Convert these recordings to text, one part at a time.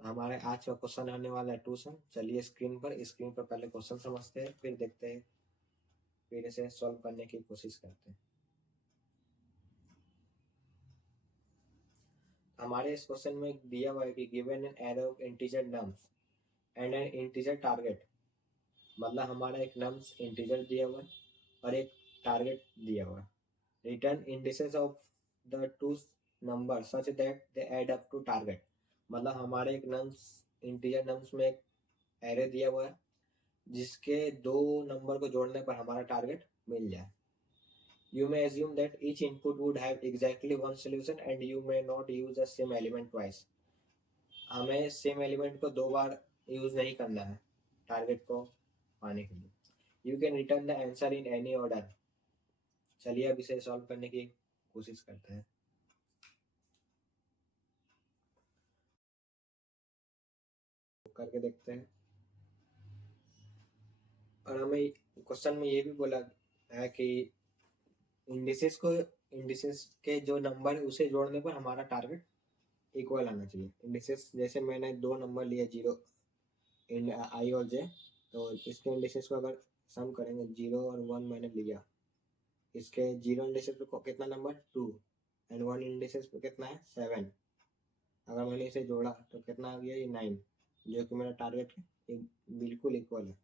हमारे आज का क्वेश्चन आने वाला है ट्यूशन। चलिए स्क्रीन पर पहले क्वेश्चन समझते हैं, फिर देखते हैं, फिर इसे सॉल्व करने की कोशिश करते हैं। हमारे इस क्वेश्चन में दिया हुआ है कि given an array of integer nums and N integer target, मतलब हमारा एक नम्स इंटीजर दिया हुआ है और एक टारगेट दिया हुआ है। Return indices of the two number such that they add up to target, मतलब हमारे एक नम्स इंटीजर नम्स में एक एरे दिया हुआ है जिसके दो नंबर को जोड़ने पर हमारा टारगेट मिल जाए। You may assume that each input would have exactly one solution and you may not use the same element twice. हमें सेम एलिमेंट को दो बार यूज नहीं करना है टारगेट को पाने के लिए। You can return the answer in any order. चलिए अब इसे सॉल्व करने की कोशिश करते हैं। करके देखते हैं। और हमें क्वेश्चन में ये भी बोला है कि इंडिसेस के जो नंबर है उसे जोड़ने पर हमारा टारगेट इक्वल आना चाहिए। इंडिसेस जैसे मैंने दो नंबर लिया 0 आई और जे, तो इसके इंडिसेस को अगर सम करेंगे 0 और 1 मैंने लिया, इसके 0 इंडिसेस पे कितना नंबर 2 एंड 1 इंडिसेस पे कितना है 7। अगर मैंने इसे जोड़ा तो कितना आ गया ये 9, जो कि मेरा टारगेट है बिल्कुल इक्वल है।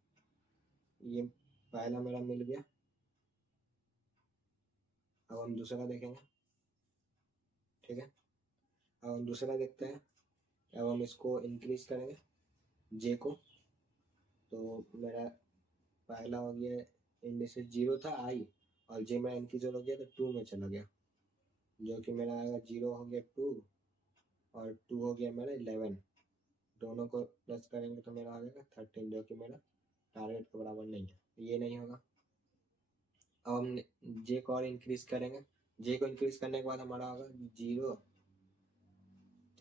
ये पहला मेरा मिल गया। अब हम दूसरा देखेंगे, ठीक है। अब हम दूसरा देखते हैं। अब हम इसको इंक्रीज करेंगे जे को, तो मेरा पहला हो गया इंडिसेस 0 था आई और जे मेरा इंक्रीज हो गया तो 2 में चला गया, जो कि मेरा आएगा 0 हो गया 2 और 2 हो गया मेरा 11। दोनों को प्लस करेंगे तो मेरा आ जाएगा 13, जो कि मेरा टारगेट के बराबर नहीं है, ये नहीं होगा। अब हम जे को और इंक्रीज करेंगे। जे को इंक्रीज करने के बाद हमारा होगा 0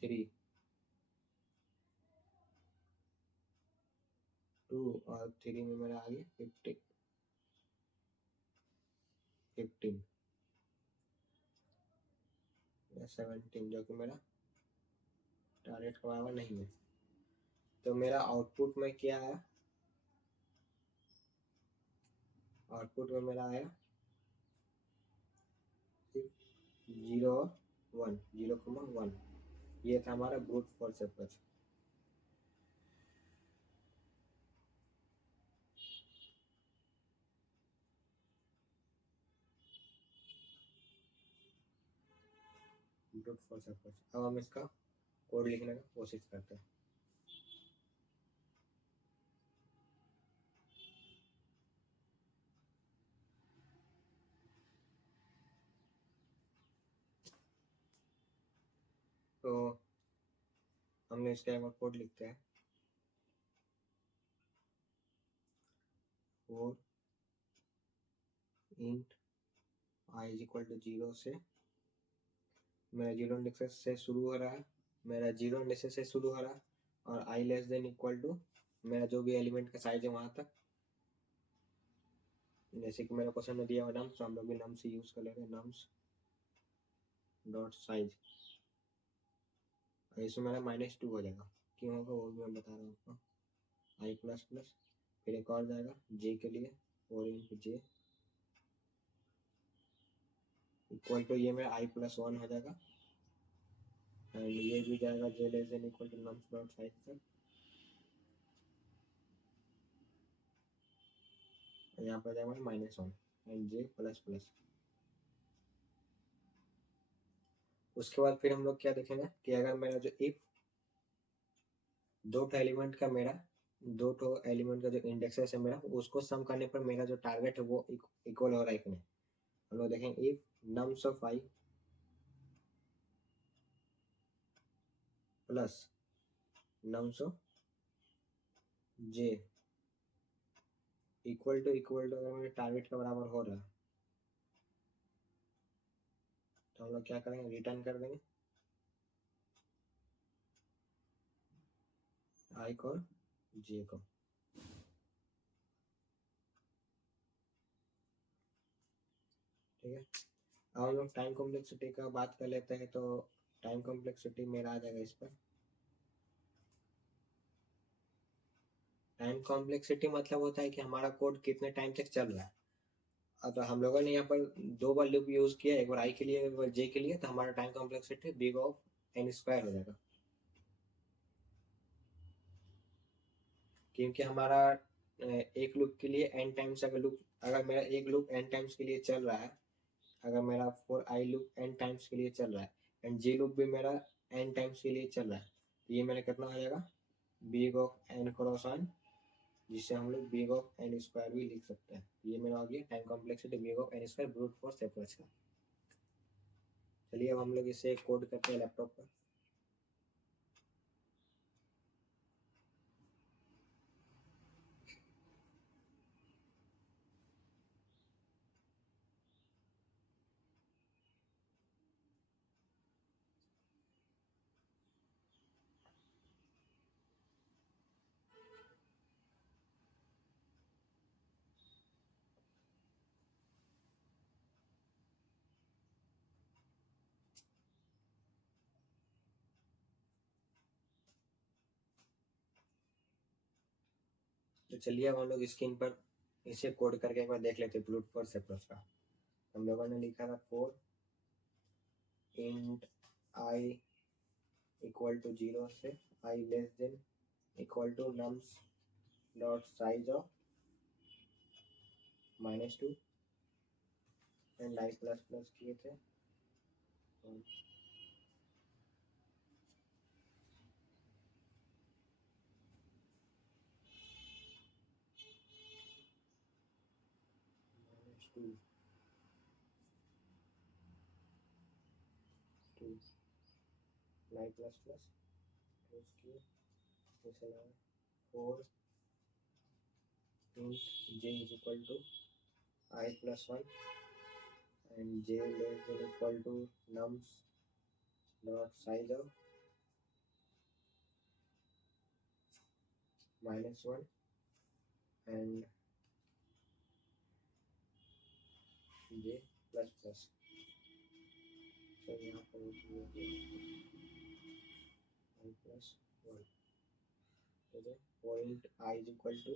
3 2 और 3 में मेरा आ गया 15 17, जो कि मेरा टारगेट के बराबर नहीं है। तो मेरा आउटपुट में क्या है, आउटपुट में मेरा आया 0 1 0,1। ये था हमारा brute force approach. Brute force approach. अब हम इसका कोड लिखने का कोशिश करते हैं। तो हमने इसका एक और कोड लिखते हैं। 4 int i is equal to 0 से मेरा 0 इंडेक्स से शुरू हो रहा है, मेरा 0 इंडेक्स से शुरू हो रहा है और i less than equal to मेरा जो भी एलिमेंट का साइज है वहां तक। जैसे कि मेरा क्वेश्चन में दिया हुआ नम्स, तो हम लोग भी नम्स ही यूज कर ले रहे हैं, नम्स डॉट साइज। इसमें मेरा -2 हो जाएगा, क्यों होगा वो भी मैं बता रहा हूँ आपको। i प्लस प्लस फिर एक और जाएगा जे के लिए 4 इंटू जे इक्वल टू ये मेरा i प्लस 1 हो जाएगा एंड ये भी जाएगा j less than equal to nums dot size तक। यहाँ पर जाएगा -1 एंड जे प्लस प्लस। उसके बाद फिर हम लोग क्या देखेंगे कि अगर मेरा जो इफ दो एलिमेंट का जो इंडेक्सेस है मेरा, उसको सम करने पर मेरा जो टारगेट है वो इक्वल हो रहा है कि नहीं। हम लोग देखेंगे if nums of i plus nums of j equal to अगर मेरे टारगेट के बराबर हो रहा है तो हम लोग क्या करेंगे, रिटर्न कर देंगे आई को और जे को। ठीक है। अब हम लोग टाइम कॉम्प्लेक्सिटी का बात कर लेते हैं। तो टाइम कॉम्प्लेक्सिटी मेरा आ जाएगा इस पर टाइम कॉम्प्लेक्सिटी मतलब होता है कि हमारा कोड कितने टाइम तक चल रहा है। अब हम लोगों ने यहाँ पर 2 बार लूप यूज किया, एक बार आई के लिए एक बार जे के लिए, तो हमारा time complexity big of n square हो जाएगा, क्योंकि हमारा एक लूप के लिए एन टाइम्स, अगर मेरा एक लूप एन टाइम्स के लिए चल रहा है, अगर मेरा for i loop n times के लिए चल रहा है एंड जे लूप भी मेरा एन टाइम्स के लिए चल रहा है, तो ये मेरा कितना हो जाएगा, big of n cross one, जिससे हम लोग बिग ऑफ एन स्क्वायर भी लिख सकते हैं। ये मेरा हो गया time complexity big of n square brute force approach का। चलिए अब हम लोग इसे कोड करते हैं लैपटॉप पर। तो चलिए अब हम लोग स्क्रीन पर इसे कोड करके एक बार देख लेते हैं ब्रूट फोर्स अप्रोच का। हम लोगों ने लिखा था for int i equal to 0 से i less than equal to nums dot size of -2 and i plus plus किए थे। -2 2 आई प्लस प्लस किए, जैसे लगा 4 int j is equal to i plus 1 and j less than equal to nums dot size of -1 and j plus plus। तो यहाँ पर i plus 1, तो जो point I is equal to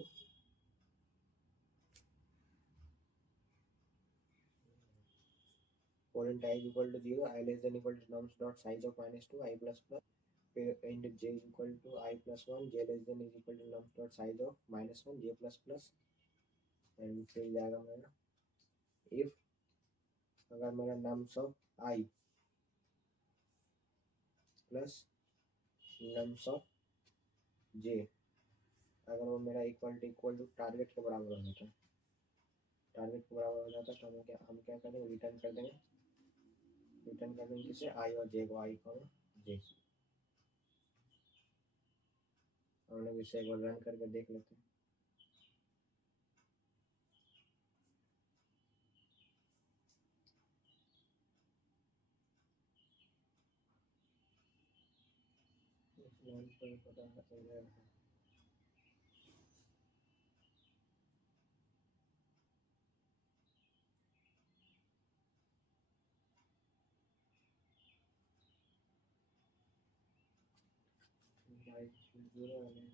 point I is equal to 0, I less than equal to nums dot size of -2 I plus plus, फिर and j is equal to I plus 1, j less than is equal to nums dot size of -1 j plus plus, and फिर जाएगा मेरा if अगर मेरा nums of I plus nums of j अगर वो मेरा equal to target के बराबर हो जाता है, टारगेट के बराबर हो जाता है, तो हम क्या करेंगे, रिटर्न कर देंगे किसे, आई और जे को, आई को जे। हम लोग इसे एक बार रन करके देख लेते हैं। पता है -0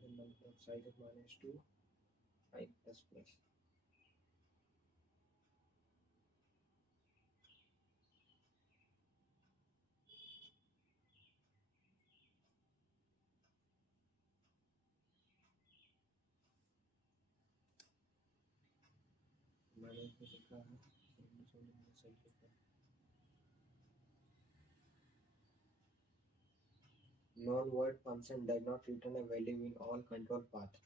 and size of -2 I plus plus। मैंने इसमें लिखा है non-void function does not return a value in all control path।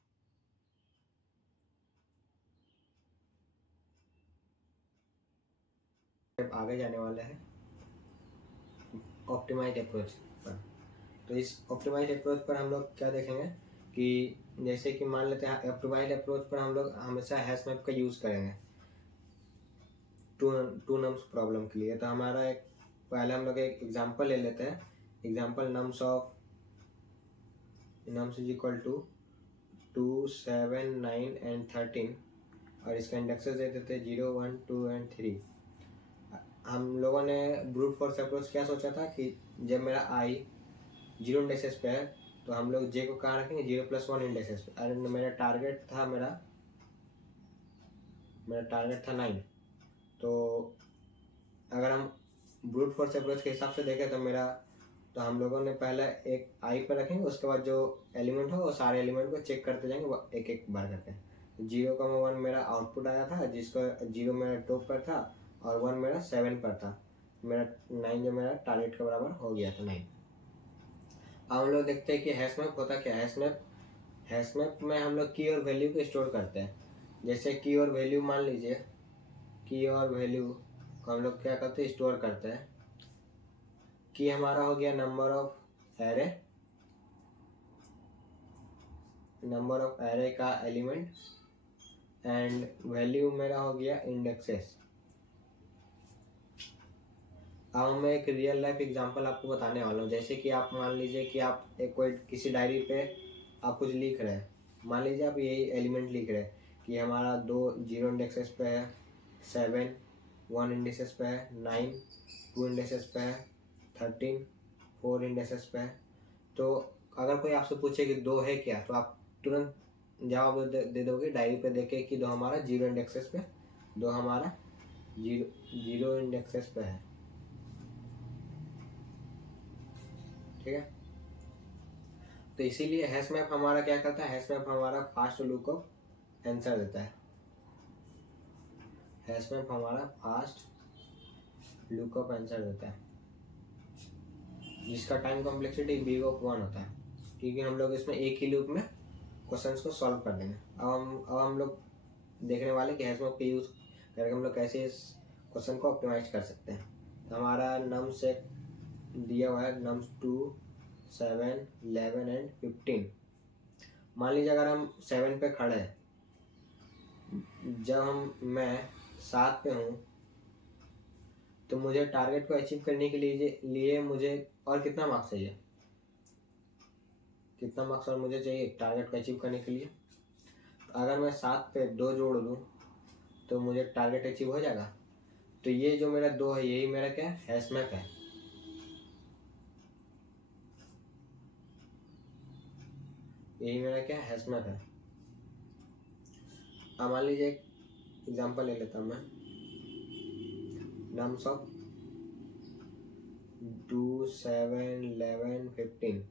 अब आगे जाने वाला है ऑप्टिमाइज अप्रोच पर। तो इस ऑप्टिमाइज अप्रोच पर हम लोग क्या देखेंगे कि जैसे कि मान लेते हैं ऑप्टिमाइज अप्रोच पर हम लोग हमेशा हैश मैप का यूज़ करेंगे टू नम्स प्रॉब्लम के लिए। तो हमारा एक पहले हम लोग एक एग्जांपल ले लेते हैं, example nums is equal to 2 7 9 and 13 और इसका इंडेक्सेस दे देते हैं 0 1 2 एंड 3। हम लोगों ने ब्रूट फोर्स अप्रोच क्या सोचा था कि जब मेरा आई 0 इंडेक्सेस पे है तो हम लोग जे को कहाँ रखेंगे, 0+1 इंडेक्सेस पे। अरे मेरा टारगेट था 9। तो अगर हम ब्रूट फोर्स अप्रोच के हिसाब से देखें तो हम लोगों ने पहले एक आई पर रखेंगे, उसके बाद जो एलिमेंट हो वो सारे एलिमेंट को चेक करते जाएंगे एक एक बार करके। 0,1 मेरा आउटपुट आया था, जिसका 0 मेरा टॉप पर था और 1 मेरा 7 पर था। मेरा 9 जो मेरा टारगेट के बराबर हो गया था 9। अब हम लोग देखते हैं कि हैश मैप होता क्या है। हैश मैप में हम लोग की और वैल्यू को स्टोर करते हैं। जैसे की और वैल्यू, मान लीजिए की और वैल्यू को हम लोग क्या करते हैं, स्टोर करते हैं। की हमारा हो गया नंबर ऑफ एरे का एलिमेंट, एंड वैल्यू मेरा हो गया इंडेक्सेस। अब मैं एक रियल लाइफ एग्जांपल आपको बताने वाला हूँ। जैसे कि आप मान लीजिए कि आप कोई किसी डायरी पे आप कुछ लिख रहे हैं। मान लीजिए आप यही एलिमेंट लिख रहे हैं कि हमारा 2 0 इंडेक्सेस पे है, 7 1 इंडेक्सेस पे है, 9 2 इंडेक्सेस पे है, 13 4 इंडेक्सेस पे है। तो अगर कोई आपसे पूछे कि 2 है क्या, तो आप तुरंत जवाब दे दोगे डायरी पे देखे कि 2 हमारा 0 इंडेक्सेस पे, 2 हमारा 0 इंडेक्सेस पे है। ठीक है, तो इसीलिए हैश मैप हमारा क्या करता है, हैश मैप हमारा फास्ट लुकअप आंसर देता है। हैश मैप हमारा फास्ट लुकअप आंसर देता है, जिसका टाइम कॉम्प्लेक्सिटी बिग ऑफ 1 होता है, क्योंकि हम लोग इसमें एक ही लूप में क्वेश्चंस को सॉल्व कर देंगे। अब हम लोग देखने वाले कि हैश मैप के यूज करके हम लोग कैसे इस क्वेश्चन को ऑप्टिमाइज कर सकते हैं। तो हमारा नम सेट दिया हुआ है, नम्स 2 7 11 एंड 15। मान लीजिए अगर हम 7 पे खड़े हैं, जब मैं 7 पे हूँ, तो मुझे टारगेट को अचीव करने के लिए मुझे और कितना मार्क्स चाहिए, कितना मार्क्स और मुझे चाहिए टारगेट को अचीव करने के लिए। अगर मैं 7 पे 2 जोड़ दूँ तो मुझे टारगेट अचीव हो जाएगा। तो ये जो मेरा 2 है, यही मेरा क्या है, हैश मैप है। यही मेरा क्या हैश मैप है। अब मान लीजिए एक एग्जांपल ले लेता हूँ मैं। Nums of 2 7 11 15,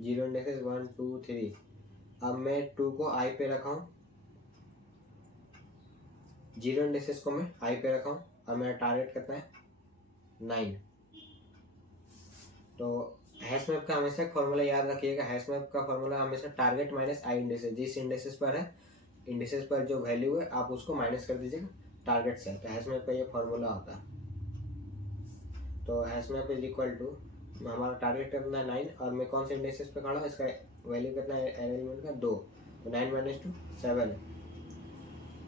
0 indexes 1 2 3। अब मैं 2 को आई पे रखा हूँ, 0 इंडेक्सेस को मैं आई पे रखा हूँ, और मेरा टारगेट कितना है 9। तो हैश मैप का हमेशा फॉर्मूला याद रखिएगा। हैश मैप का फॉर्मूला हमेशा टारगेट माइनस आई इंडेक्सेस, जिस इंडेक्सेस पर है, इंडेक्सेस पर जो वैल्यू है आप उसको माइनस कर दीजिएगा टारगेट से। तो हैश मैप का ये फॉर्मूला होता है। तो hash map is equal to, हमारा टारगेट कितना है 9, और मैं कौन से इंडेक्सेस पे खड़ा हूँ, इसका वैल्यू कितना है एलिमेंट का 2, तो 9 माइनस 2 7।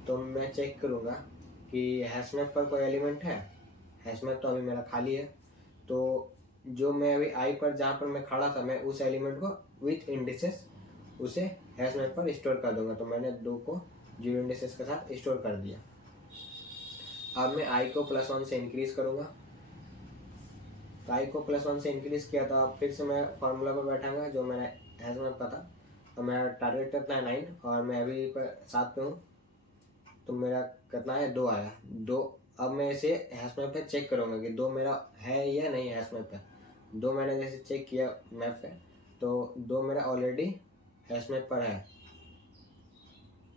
तो मैं चेक करूँगा कि हैश मैप पर कोई एलिमेंट है। हैश मैप तो अभी मेरा खाली है, तो जो मैं अभी आई पर जहाँ पर मैं खड़ा था, मैं उस एलिमेंट को विथ इंडिसेस उसे हैश मैप पर स्टोर कर दूंगा। तो मैंने 2 को 0 इंडिसेस के साथ स्टोर कर दिया। अब मैं आई को +1 से इंक्रीज करूँगा। तो आई को +1 से इंक्रीज किया, तो अब फिर से मैं फार्मूला पर बैठाऊंगा जो मैंने हैश मैप का था। तो मेरा टारगेट कितना है 9, और मैं अभी 7 पे हूँ, तो मेरा कितना है 2 आया 2। अब मैं इसे हैश मैप पे चेक करूँगा कि 2 मेरा है या नहीं हैश मैप पे। 2 मैंने जैसे चेक किया मैप पे, तो 2 मेरा ऑलरेडी हैश मैप पर है।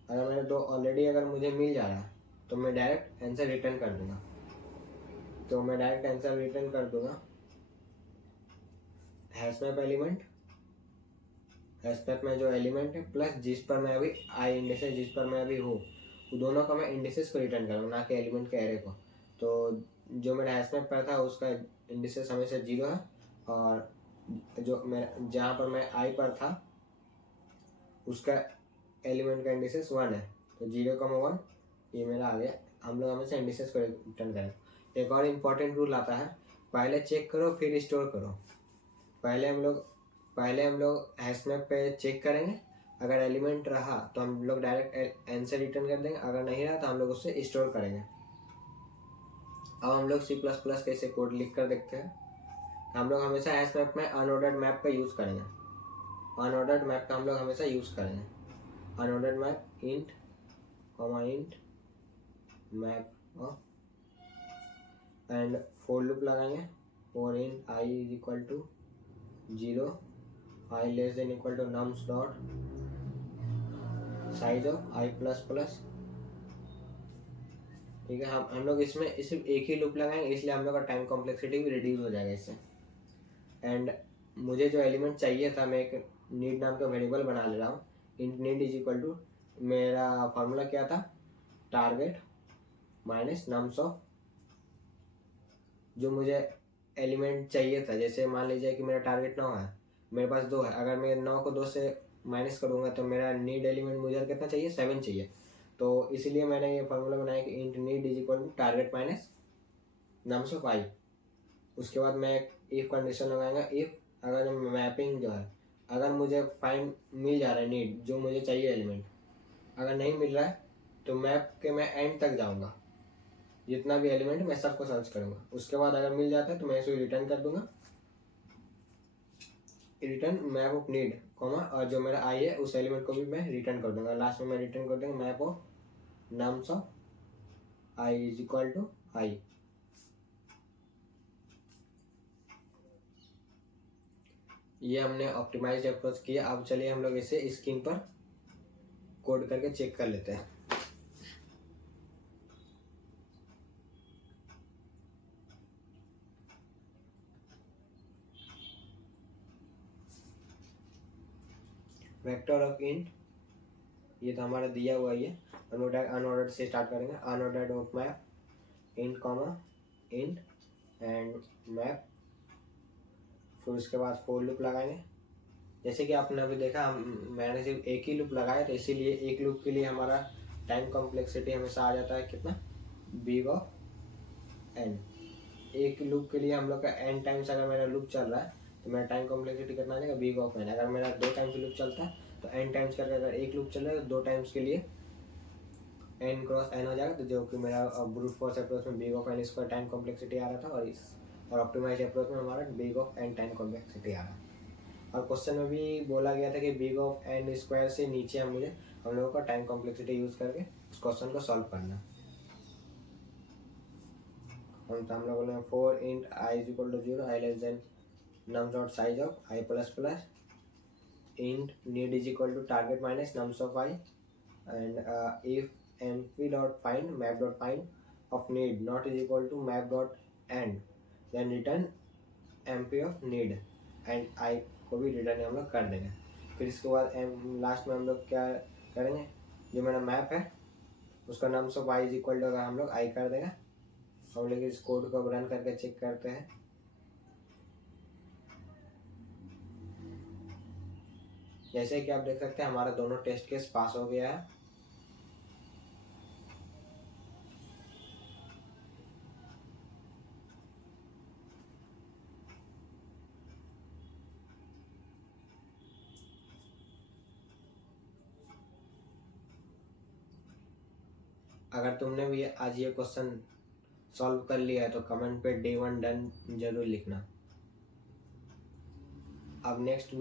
अगर मेरे 2 ऑलरेडी अगर मुझे मिल जा रहा है, तो मैं डायरेक्ट आंसर रिटर्न कर दूंगा। तो मैं डायरेक्ट आंसर रिटर्न कर दूंगा hash map element, hash map में जो एलिमेंट है प्लस जिस पर मैं अभी आई इंडेक्सेस जिस पर मैं अभी हूँ, वो दोनों का मैं इंडेक्सेस को रिटर्न करूँगा, ना कि एलिमेंट के एरे को। तो जो मेरा हैश मैप पर था उसका इंडेक्सेस हमेशा 0 है, और जो मैं जहाँ पर मैं आई पर था उसका एलिमेंट का इंडेक्सेस 1 है। तो 0,1 ये मेरा आ गया। हम लोग हमेशा इंडेक्सेस को रिटर्न करें। एक और इम्पॉर्टेंट रूल आता है, पहले चेक करो फिर स्टोर करो। पहले हम लोग हैश मैप पे चेक करेंगे, अगर एलिमेंट रहा तो हम लोग डायरेक्ट आंसर रिटर्न कर देंगे, अगर नहीं रहा तो हम लोग उससे स्टोर करेंगे। अब हम लोग C++ कैसे कोड लिख कर देखते हैं। हम लोग हमेशा हैश मैप में अनऑर्डर्ड मैप का यूज़ करेंगे। अनऑर्डर्ड मैप का हम लोग हमेशा यूज़ करेंगे। Unordered map int map of and for loop लगाएंगे for int i is equal to 0 i less than equal to nums dot size of i plus plus. ठीक है, हम लोग इसमें सिर्फ एक ही लूप लगाएंगे, इसलिए हम लोग का टाइम कॉम्प्लेक्सिटी भी रिड्यूस हो जाएगा इससे। एंड मुझे जो एलिमेंट चाहिए था, मैं एक नीड नाम का वेरिएबल बना ले रहा हूँ। Int need is equal to, मेरा फॉर्मूला क्या था, टारगेट माइनस नम्स ऑफ जो मुझे एलिमेंट चाहिए था। जैसे मान लीजिए कि मेरा टारगेट 9 है, मेरे पास 2 है, अगर मैं 9 को 2 से माइनस करूँगा तो मेरा नीड एलिमेंट मुझे कितना चाहिए, 7 चाहिए। तो इसीलिए मैंने ये फॉर्मूला बनाया कि int need is equal to target minus nums of i. उसके बाद मैं एक इफ कंडीशन लगाऊंगा, इफ अगर मैपिंग जो है, अगर मुझे फाइंड मिल जा रहा है नीड जो मुझे चाहिए एलिमेंट, अगर नहीं मिल रहा है तो मैप के मैं एंड तक जाऊंगा, जितना भी एलिमेंट मैं सबको सर्च करूंगा। उसके बाद अगर मिल जाता है तो मैं इसे रिटर्न कर दूंगा, return map of need comma, और जो मेरा आई है उस एलिमेंट को भी मैं रिटर्न कर दूंगा। लास्ट में मैं रिटर्न कर दूंगा map of nums of i is equal to i. ये हमने ऑप्टिमाइज्ड अप्रोच किया। अब चलिए हम लोग इसे स्क्रीन पर कोड करके चेक कर लेते हैं। वेक्टर ऑफ इंट, ये तो हमारा दिया हुआ ही है। अनऑर्डर्ड से स्टार्ट करेंगे। Unordered of map int comma int and map, फिर उसके बाद फोर लूप लगाएंगे। जैसे कि आपने अभी देखा, मैंने सिर्फ एक ही लूप लगाया, तो इसीलिए एक लूप के लिए हमारा टाइम कॉम्प्लेक्सिटी हमेशा आ जाता है कितना, बिग ऑफ एन। एक लूप के लिए हम लोग का एन टाइम्स अगर मेरा लूप चल रहा है तो मेरा टाइम कॉम्प्लेक्सिटी कितना आ जाएगा, बिग ऑफ एन। अगर मेरा 2 टाइम्स लूप चलता है तो एन टाइम्स करके, अगर एक लूप चल रहा है तो 2 टाइम्स के लिए एन क्रॉस एन हो जाएगा। तो जो कि मेरा ब्रूट फोर्स अप्रोच में big of n square time complexity आ रहा था, और ऑप्टिमाइज्ड अप्रोच में हमारा big of n time complexity आ रहा है। और क्वेश्चन में भी बोला गया था कि बिग ऑफ एन स्क्वायर से नीचे हम लोगों का टाइम कॉम्प्लेक्सिटी यूज करके उस क्वेश्चन को सॉल्व करना। हम लोगों ने 4 int i is equal to 0 i less than nums dot size of i plus plus, int need is equal to target minus nums of i, and if mp dot find map dot find of need not is equal to map dot end, then return mp of need and I को भी return हम लोग कर देंगे। फिर इसके बाद last में हम लोग क्या करेंगे, जो मेरा मैप है उसका nums of i is equal to अगर हम लोग आई कर देंगे। हम लोग इस कोड को रन करके चेक करते हैं। जैसे कि आप देख सकते हैं हमारा दोनों टेस्ट केस पास हो गया है। अगर तुमने भी आज ये क्वेश्चन सॉल्व कर लिया है तो कमेंट पे day 1 डन जरूर लिखना। अब नेक्स्ट